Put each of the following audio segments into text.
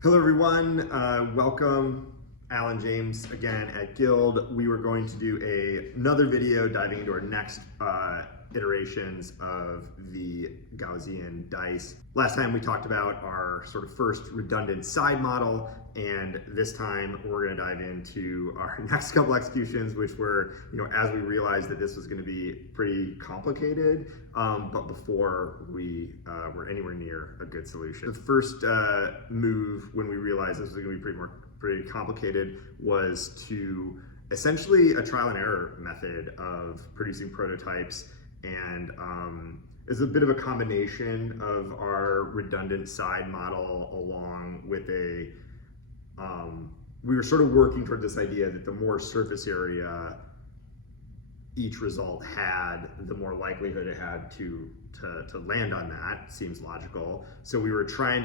Hello everyone, welcome. Alan James again at Gyld. We were going to do another video diving into our next iterations of the Gaussian dice. Last time we talked about our sort of first redundant side model, and this time we're going to dive into our next couple executions, which were, as we realized that this was going to be pretty complicated, but before we were anywhere near a good solution. The first move when we realized this was going to be pretty complicated was to essentially a trial and error method of producing prototypes, and is a bit of a combination of our redundant side model along with we were sort of working toward this idea that the more surface area each result had, the more likelihood it had to land on that. Seems logical. So we were trying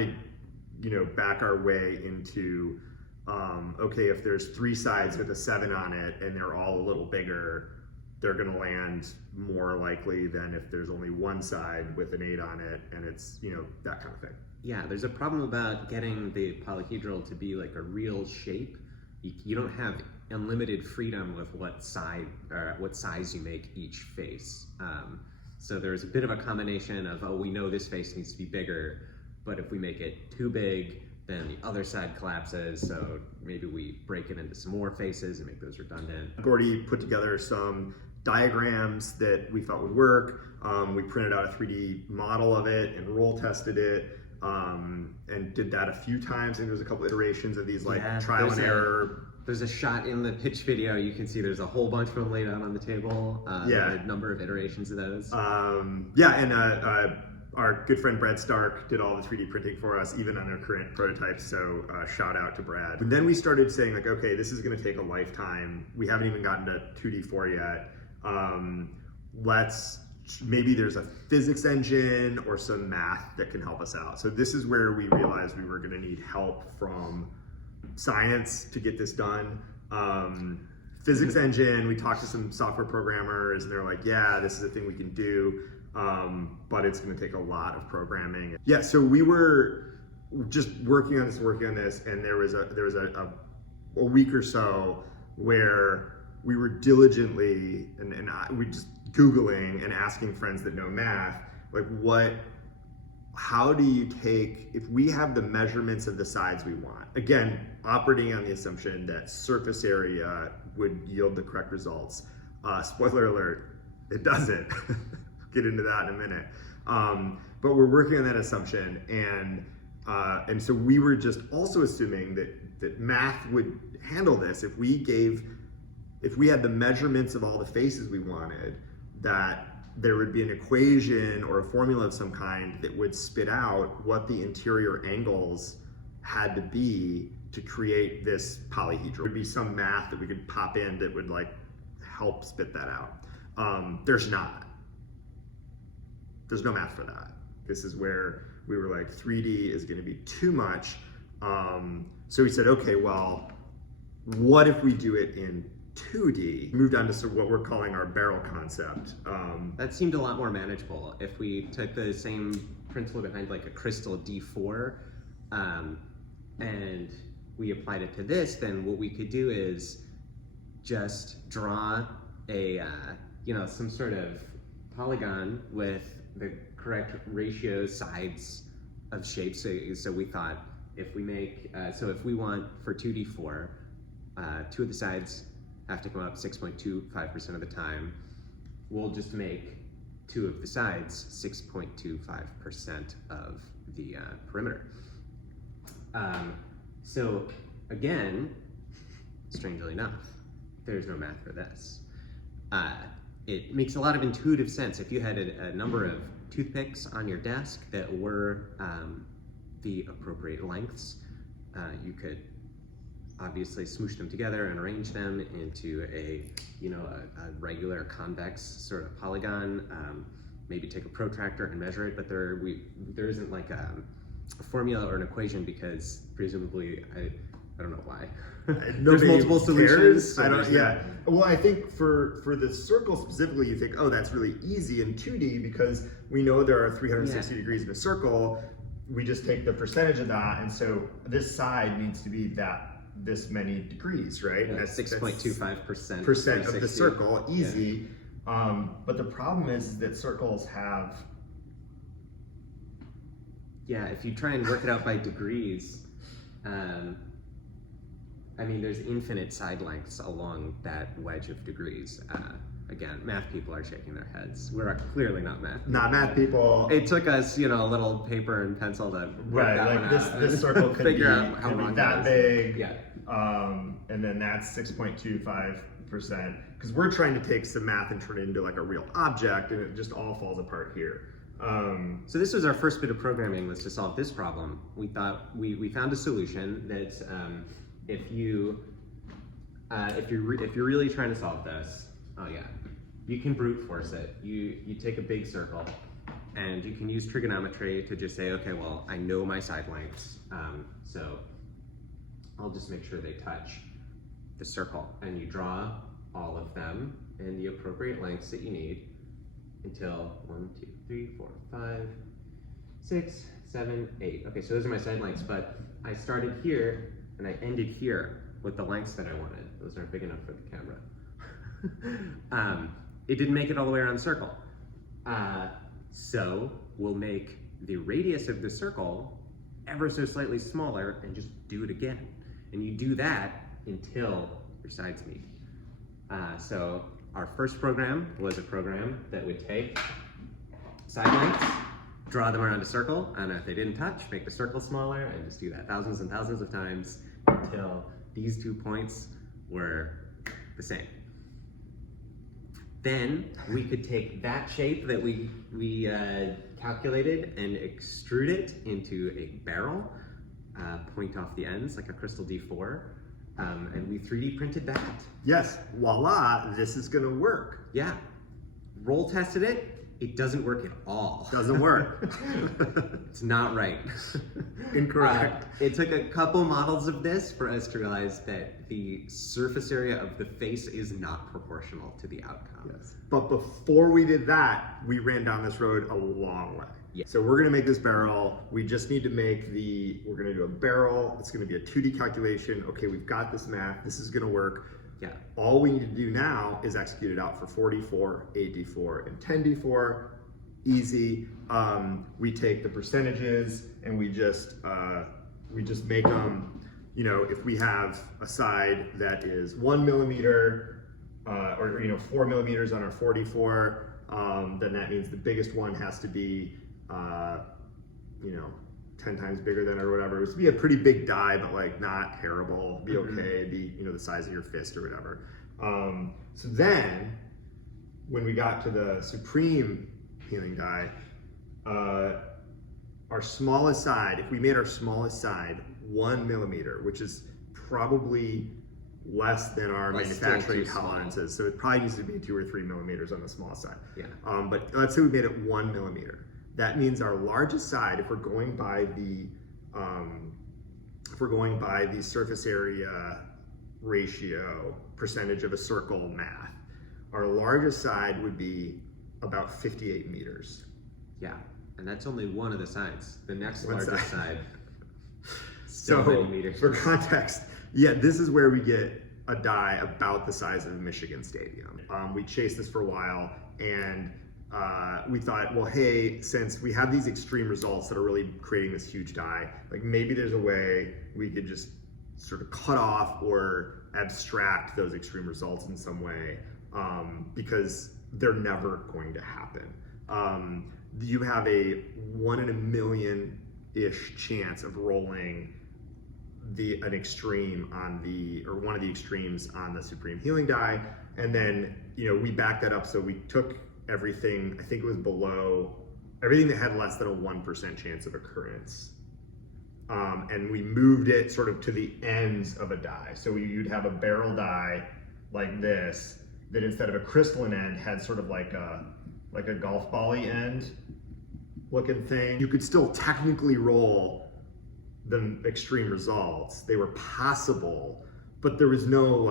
to, back our way into, okay, if there's three sides with a 7 on it and they're all a little bigger, they're going to land more likely than if there's only one side with an 8 on it and it's, that kind of thing. Yeah, there's a problem about getting the polyhedral to be like a real shape. You don't have unlimited freedom with what size you make each face. So there's a bit of a combination of, we know this face needs to be bigger, but if we make it too big, then the other side collapses, so maybe we break it into some more faces and make those redundant. Gordy put together some diagrams that we thought would work. We printed out a 3D model of it and roll tested it, and did that a few times. I think there was a couple iterations of these trial and error. There's a shot in the pitch video, you can see there's a whole bunch of them laid out on the table. A number of iterations of those. Our good friend Brad Stark did all the 3D printing for us, even on our current prototypes, so shout out to Brad. And then we started saying, like, okay, this is gonna take a lifetime. We haven't even gotten to 2D4 yet. Maybe there's a physics engine or some math that can help us out. So this is where we realized we were gonna need help from science to get this done. Physics engine, we talked to some software programmers and they're like, yeah, this is a thing we can do. But it's going to take a lot of programming. Yeah, so we were just working on this, and there was a week or so where we were diligently we just Googling and asking friends that know math, like, how do you take, if we have the measurements of the sides we want, again, operating on the assumption that surface area would yield the correct results. Spoiler alert, it doesn't. Get into that in a minute. But we're working on that assumption, and so we were just also assuming that math would handle this. If we had the measurements of all the faces we wanted, that there would be an equation or a formula of some kind that would spit out what the interior angles had to be to create this polyhedral. There would be some math that we could pop in that would help spit that out. There's not. There's no math for that. This is where we were like, 3D is going to be too much. So we said, okay, well, what if we do it in 2D? Moved on to sort of what we're calling our barrel concept. That seemed a lot more manageable. If we took the same principle behind like a crystal D4 and we applied it to this, then what we could do is just draw some sort of polygon with the correct ratio sides of shapes. So we thought if we make, if we want for 2D4, 2 of the sides have to come up 6.25% of the time, we'll just make 2 of the sides 6.25% of the perimeter. So again, strangely enough, there's no math for this. It makes a lot of intuitive sense. If you had a number of toothpicks on your desk that were the appropriate lengths, you could obviously smoosh them together and arrange them into a regular convex sort of polygon. Maybe take a protractor and measure it, but there isn't like a formula or an equation, because presumably I don't know why. There's multiple solutions. Well, I think for the circle specifically, you think, oh, that's really easy in 2D because we know there are 360 degrees in a circle. we just take the percentage of that, and so this side needs to be this many degrees, right? Yeah, And that's 6.25% of the circle, easy. Yeah. But the problem is that circles have... Yeah, if you try and work it out by degrees, I mean, there's infinite side lengths along that wedge of degrees. Again, math people are shaking their heads. We're clearly not math people. Not math people. It took us, a little paper and pencil to work that one out. This circle could be long that big. Yeah. And then that's 6.25%. Because we're trying to take some math and turn it into like a real object, and it just all falls apart here. So this was our first bit of programming, was to solve this problem. We thought we found a solution that if you're really trying to solve this, you can brute force it. You take a big circle, and you can use trigonometry to just say, okay, well, I know my side lengths, so I'll just make sure they touch the circle, and you draw all of them in the appropriate lengths that you need until 1, 2, 3, 4, 5, 6, 7, 8. Okay, so those are my side lengths, but I started here and I ended here with the lengths that I wanted. Those aren't big enough for the camera. It didn't make it all the way around the circle. So we'll make the radius of the circle ever so slightly smaller and just do it again. And you do that until your sides meet. So our first program was a program that would take side lengths, draw them around a circle, and if they didn't touch, make the circle smaller, and just do that thousands and thousands of times until these 2 points were the same. Then we could take that shape that we calculated and extrude it into a barrel, point off the ends like a crystal D4, and we 3D printed that. Yes, voila, this is gonna work. Yeah, roll tested it. It doesn't work at all. Doesn't work. It's not right. Incorrect. It took a couple models of this for us to realize that the surface area of the face is not proportional to the outcome. Yes. But before we did that, we ran down this road a long way. Yeah. So we're gonna make this barrel. We just need to we're gonna do a barrel. It's gonna be a 2D calculation. Okay, we've got this math. This is gonna work. Yeah. All we need to do now is execute it out for 4D4, 8D4, and 10D4. Easy. We take the percentages and we just make them, if we have a side that is 1 millimeter, or 4 millimeters on our 4D4, then that means the biggest one has to be, 10 times bigger than it or whatever. It would be a pretty big die, but like not terrible, be okay, be the size of your fist or whatever. So then when we got to the supreme healing die, our smallest side, if we made our smallest side 1 millimeter, which is probably less than our manufacturing tolerances, so it probably needs to be 2 or 3 millimeters on the small side. Yeah. But let's say we made it 1 millimeter. That means our largest side, if we're going by the surface area ratio percentage of a circle math, our largest side would be about 58 meters. Yeah, and that's only one of the sides. The next largest side, so many meters. For context, yeah, this is where we get a die about the size of Michigan Stadium. We chased this for a while, and we thought, well, hey, since we have these extreme results that are really creating this huge die, like maybe there's a way we could just sort of cut off or abstract those extreme results in some way, because they're never going to happen. You have a 1 in a million-ish chance of rolling an extreme on one of the extremes on the supreme healing die, and then we backed that up, so we took everything, I think it was everything that had less than a 1% chance of occurrence. And we moved it sort of to the ends of a die. So you'd have a barrel die like this, that instead of a crystalline end had sort of like a golf ball-y end looking thing. You could still technically roll the extreme results. They were possible, but there was no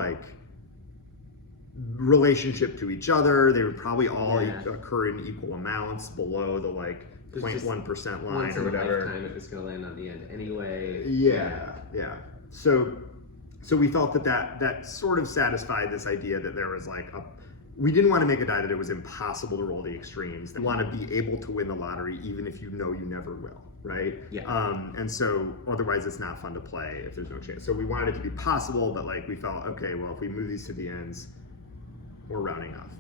relationship to each other. They would probably all occur in equal amounts below the 0.1% line once or in a whatever. lifetime it was going to land on the end anyway. Yeah. So we felt that sort of satisfied this idea that there was like we didn't want to make a die that it was impossible to roll the extremes. We want to be able to win the lottery even if you know you never will, right? Yeah. And so otherwise it's not fun to play if there's no chance. So we wanted it to be possible, but like we felt, okay, well, if we move these to the ends, we're rounding off.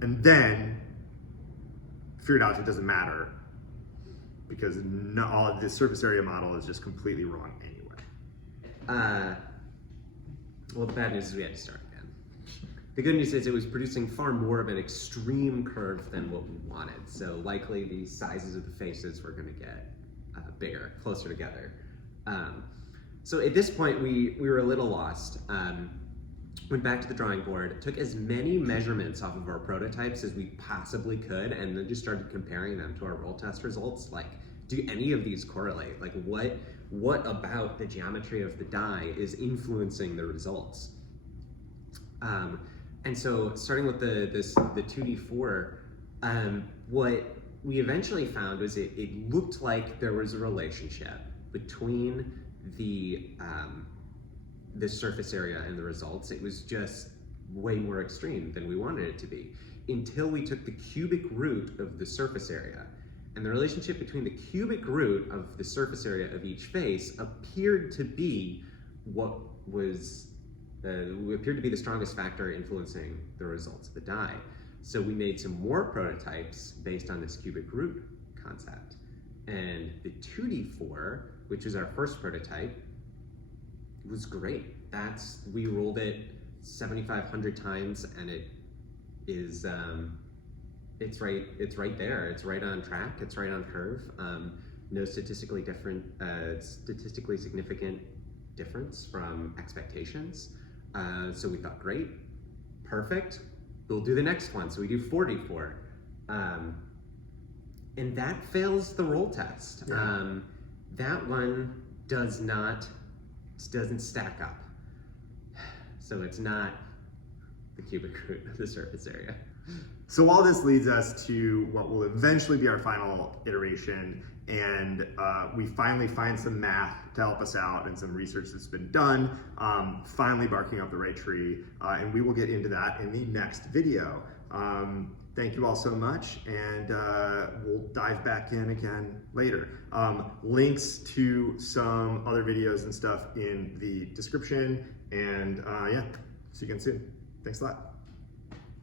And then figured out it doesn't matter because all of this surface area model is just completely wrong anyway. Well, the bad news is we had to start again. The good news is it was producing far more of an extreme curve than what we wanted. So likely the sizes of the faces were going to get bigger, closer together. So at this point, we were a little lost. Went back to the drawing board, took as many measurements off of our prototypes as we possibly could, and then just started comparing them to our roll test results. Like, do any of these correlate? Like, what about the geometry of the die is influencing the results? And so starting with the 2D4, what we eventually found was it looked like there was a relationship between the surface area and the results. It was just way more extreme than we wanted it to be, until we took the cubic root of the surface area. And the relationship between the cubic root of the surface area of each face appeared to be what was appeared to be the strongest factor influencing the results of the die. So we made some more prototypes based on this cubic root concept. And the 2D4, which was our first prototype, was great. We rolled it 7,500 times, and it is it's right there. It's right on track. It's right on curve. No statistically significant difference from expectations. So we thought, great, perfect. We'll do the next one. So we do 44. And that fails the roll test. Yeah. That one doesn't stack up. So it's not the cubic root of the surface area. So all this leads us to what will eventually be our final iteration, and we finally find some math to help us out and some research that's been done, finally barking up the right tree, and we will get into that in the next video. Thank you all so much, and we'll dive back in again later. Links to some other videos and stuff in the description, and yeah, see you again soon. Thanks a lot.